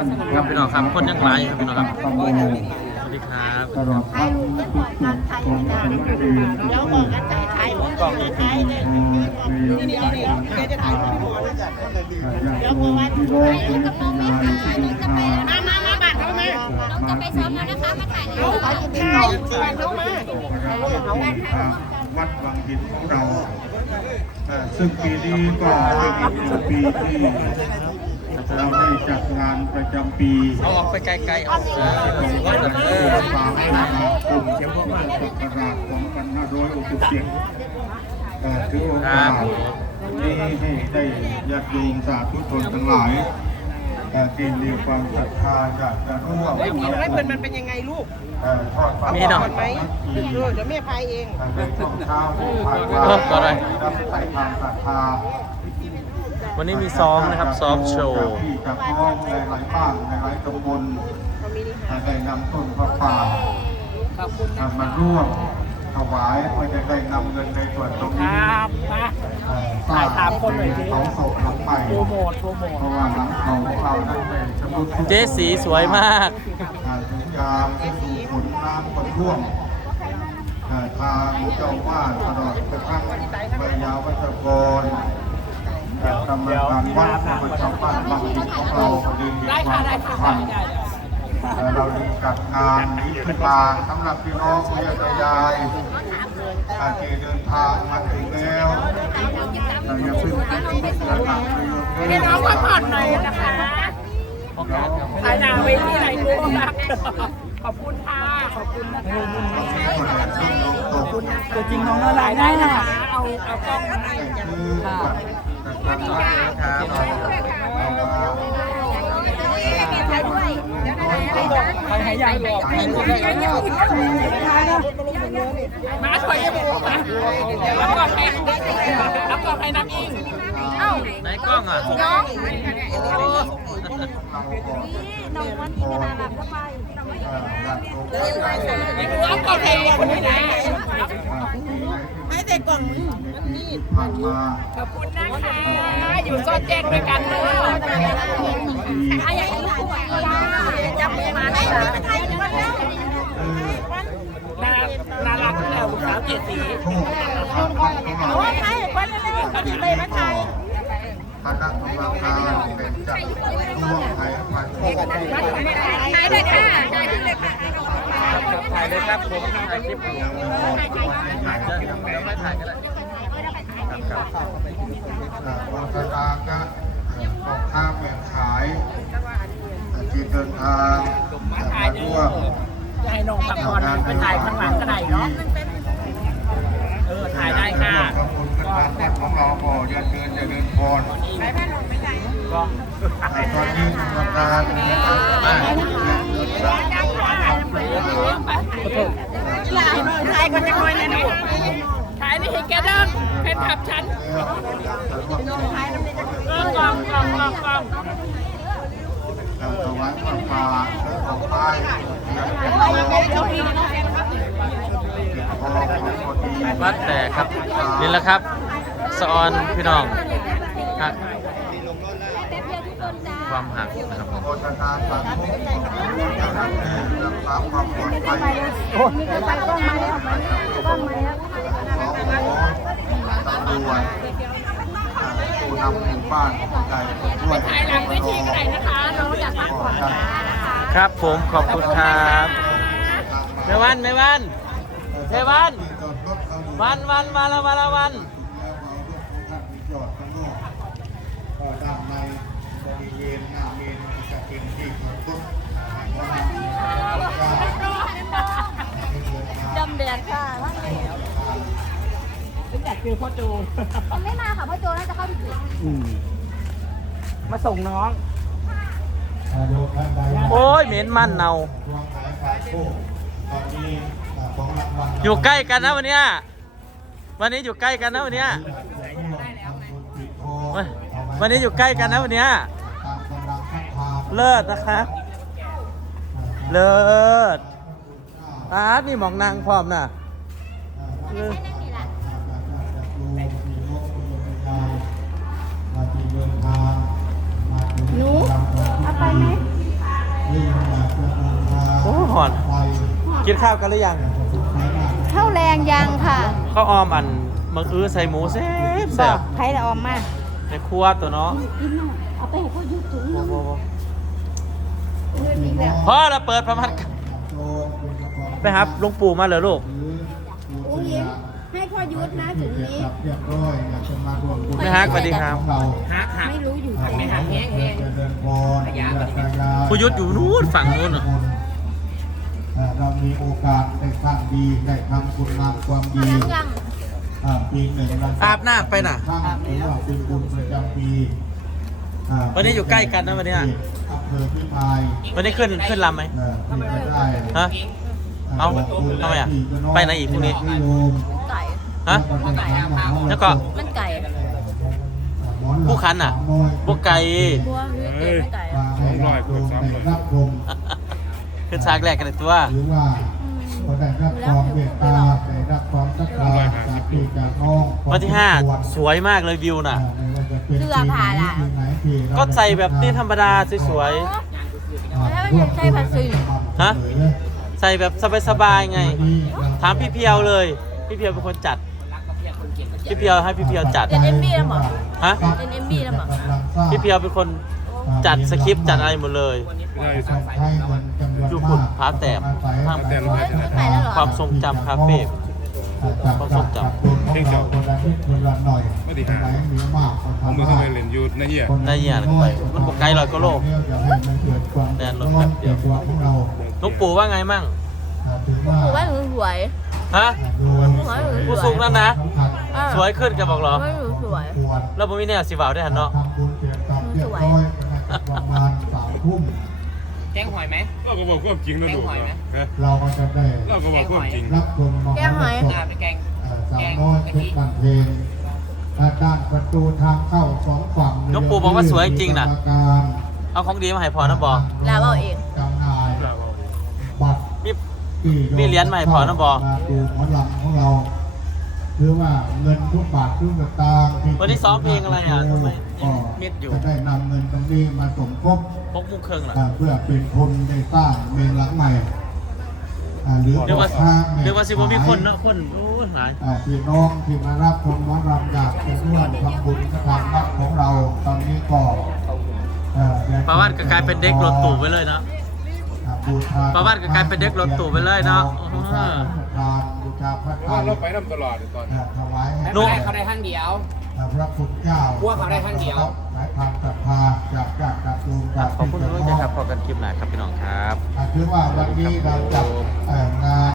ครับพี่น้องครับคนยังหลายครับพี่น้องครับสวัสดีครับตลอดทั้งทุกจุดของถนนเดินแล้วบอกกันถ่ายถ่ายผมก็มีถ่ายเลยนี่นี่นี่แกจะถ่ายรูปพี่หมอแล้วจ้ะแล้วก็ว่าที่ร้องเป็นที่นายที่เดินทางมามามาบัตรเขามาน้องจะไปซ้อมแล้วนะคะมาถ่ายเขาเขาจะถ่ายบัตรเขามาวัดวังหินของเราซึ่งปีนี้ก็เป็นปีที่ เราได้จัดงานประจำปีเอาออกไปไกลๆเอาเออของว่าวันจะที่เออสามมีนาคมพุทธศักราช2567เอ่อถือโอกาสนี้ให้ได้ญาติโยมสาธุชนทั้งหลายเอ่อที่มีความศรัทธาอยากจะร่วมไม่มีให้เพิ่นมันเป็นยังไงลูกเอ่อทอดพระมีหน่อยป่าไหมเออเดี๋ยวแม่พายเองทางเดินช่องเช้าผ่านเออก็ได้รับใส่ทางศรัทธา วันนี้มีซ้อมนะครับซ้อมโชว์จากพี่จากน้องในหลายบ้านในหลายตำบลเขามีนี่ได้นำต้นพระป่าขอบคุณนะมาร่วมถวายเพื่อจะได้นำเงินในส่วนตรงนี้ครับมาเอ่อสร้างเขาศพหลังใหม่โปรโมทโปรโมทเพราะว่าหลังเขาของเรานั้นเป็นชำรุดทรุดเจ๊สีสวยมาก อ่าถึงยามที่สู่ฝนน้ำคนท่วมเอ่อทางเจ้าว่าตลอดกระทั่งใบยาวัชกร เอ่อกรรมการวัดประจำบ้านบางหินของเราก็ได้มีความสำคัญเอ่อเราดีจัดงานนี้ขึ้นมาสำหรับพี่น้องผู้ยากยายอาที่เดินทางมาถึงแล้วเราอย่าเพิ่งไปคิดระดับประโยชน์ให้น้องพักผ่อนหน่อยนะคะถ่ายหนาเวทีไหนลูกรักขอบคุณค่ะ ขอบคุณนะคะขอบคุณนะตัวจริงน้องละลายได้นะคะเอาเอากล้องมา ให้คือจัดงานครับใครให้ยังหลอกมาถอยยังไม่มาแล้วก็ให้แล้วก็ให้ น้ำอิงไหนกล้องอะเราก็น้องวันนี้ก็น่ารักก็ไปแล้วก็ให้คนนี้นะให้แต่กล่องผ่านมาขอบคุณนะคะอยู่ซอนแจ้งด้วยกันเนอะถ้าอยากให้ลูกอะจับมือมาได้ไหมไปไทยกันแล้วน่าน่ารักแล้วลูกสาวเจ็ดสีโชคทางพักของเราโอ้ไทยวันเร็วๆก็ดีเลยมาไทยคณะกรรมการเป็นจัดร่วมไทย พันธุ์ไทยด้วยค่ะไทยด้วยค่ะถ่ายเลยครับผมถ่ายคลิปอยู่ถ่ายจะเดี๋ยวไม่ถ่ายก็ได้ครับครับวัฒนาก็ออกทางแบ่งขายที่เดินทางมาร่วมจะให้น้องพักผ่อนไปถ่ายข้างหลังก็ได้เนาะเออถ่ายได้ค่ะขอบคุณคณะวัดของเราก็อย่าเดินอย่าเดินพรก็ ตอนนี้กรรมการมาถ่ายก็จะคอยนะลูกถ่ายนี่เห็นแกเดินเป็นขับฉันกองกองกองกองกองถวายพระป่าของใต้พอคนดีวัดแต่ครับนี่แหละครับสออนพี่น้องฮะ ความหักนะครับผมโฆษณาสังคมรักษาความปลอดภัยมีกระต่ายกล้องมาแล้วกล้องมาแล้วตำรวจผู้นำหมู่บ้านใจด้วยถ่ายหลังเวทีก็ได้นะคะน้องอยากพักผ่อนนะครับผมขอบคุณครับแม่วันแม่วันแม่วัน วันวันมาล้วมาล้ววันด้านในบริ เวณหน้าเมนจะเป็นที่ของต้นจำแดดค่ะว่าไงฉันอยากเจอพ่อโจยังไม่มาค่ะพ่อโจน่าจะเข้าถึงมาส่งน้อง โอ้ยเหม็นมันเนาอยู่ใกล้กันนะวันเนี้ยวันนี้อยู่ใกล้กันนะวันเนี้ยวันวันนี้อยู่ใกล้กันนะวันเนี้ย เลิศนะครับเลิศอาร์ตมีหมองนางพร้อมน่ะเลิศหนูเอาไปไหมโอ้หอน กินข้าวกันหรือยังข้าวแรงยังค่ะ ข้าวออมอันมังอื้อใส่หมูแซ่บบแซ่อบกใครละออมมาในครัวตัวเนาะเอาไปให้พ่อยุถุงบ่บ่บ่ พ่อเราเปิดพระมันกันไปครับหลวงปู่มาเลยลูกอุ้งยิ้มให้พ่อยุทธนะถึงนี้เรียบร้อยอยากจะมาร่วมบุญแม่ฮักสวัสดีครับของเราไม่รู้อยู่ไม่หักแห้งจะเดินพรอยากจะยาผู้ยุทธอยู่นู้นฝั่งนู้นน่ะเอ่อเรามีโอกาสได้สร้างดีได้ทำคุณงามความดียังอ่าปีหนึ่งเราจะอาบน้ำไปน่ะสร้างถือว่าเป็นบุญประจำปีา วันนี้อยู่ใกล้กันนะวันนี้อำเภอพิมายวันนี้ขึ้นขึ้นลำไหมเอ่อที่ไม่ได้ฮะเอ้าทำไมอะไปไหนอีกพรุ่งนี้ไก่ฮะแล้วก็มันไก่ผู้คันน่ะพวกไก่บัวเฮ้ยไก่ร้อยคนสามคนรับชมขึ้นฉากแรกกันเลยตัวหรือว่าเขาได้รับความเมตตาได้รับความศรัทธาจากพี่จากน้องวันที่ห้าสวยมากเลยวิวน่ะ เสื้อผ้าล่ะก็ใส่แบบนี้ธรรมดาสวยแล้วมันยังใส่ผ้าสีฮะๆใส่แบบสบายๆไง ถามพี่เพียวเลย พี่เพียวเป็นคนจัด พี่เพียวให้พี่เพียวจัดเอ็นเอ็มบีแล้วเหรอฮะเป็น MB แล้วเหรอพี่เพียวเป็นคนจัดสคริปต์จัดอะไรหมดเลย อยู่ขุดผาแต้มทางไปแล้วเหรอ ความทรงจำคาเฟ่ ความทรงจเพลงเจ้าคนละนิดคนละหน่อยไม่ดีไหนมีมากเอามือเข้าไปเล่นอยู่ในเหี้ยได้เหี้ยเลยไปมันบอกไกลร้อยกว่าโลแดนรถแป๊บเดียวของเราลูกปู่ว่าไงมั่งปู่ว่าสวยฮะผู้สูงนั่นนะ สวยขึ้นกันบอกหรอว่หนูสวยแล้วผมมีเนี่ยสิบ่าวได้หันเนาะทำบุญเกี่ยวยประมาณสามทุ่ม งหอยไหม เราก็บอกความจริงนะลูกฮะเราก็จะได้เราก็บอกความจริง รับชมมหรสพอ่าเป็นแกง เอ่อสามน้อยเพชรบันเพลงและด้านประตูทางเข้าสองฝั่งหลวงปู่บอกว่าสวยจริงน่ะ มีกรรมการเอาของดีมาให้พอนะบอก ลาเอาเอง จำหน่ายบัตร มี ที่มีเหรียญใหม่พอนะบอกมาดูหมอลำของเรา คือว่าเงินทุกบาททุกสตางค์ที่วันนี้ซ้อมเพลงอะไรอะทำไมก็เม็ดอยู่ จะได้นำเงินตรงนี้มาสมทบ พกมุกเครื่องเหรอ อ่าเพื่อเป็นทุนได้สร้างเมนหลังใหม่อ่าหรือเรียกว่าทางเรียกว่าสิบ่มีคนเนาะคนโอ้ยหาย อ่าพี่น้องที่มารับชมหมอลำอยากจะร่วมทำบุญทางวัดของเราตอนนี้ก็เอ่ออยกจะประวัติก็กลายเป็นเด็กรถตู่ไปเลยเนาะ อ่าบูชาประวัติก็กลายเป็นเด็กรถตู่ไปเลยเนาะบูชาพระทานบูชาพระทาว่านเราไปน้ำตลอดตอนอ่าถวายให้นุ๊กเขาได้ข้างเดียวอ่าพระคุณเจ้าพวกเขาได้ครั้งเดียวหลายความศรัทธาจากญาติจากโยมจากขอบคุณพี่ด้วยน้องนะครับพอกันคลิปหน้าครับพี่น้องครับอ่าถือว่าวันนี้เราจับ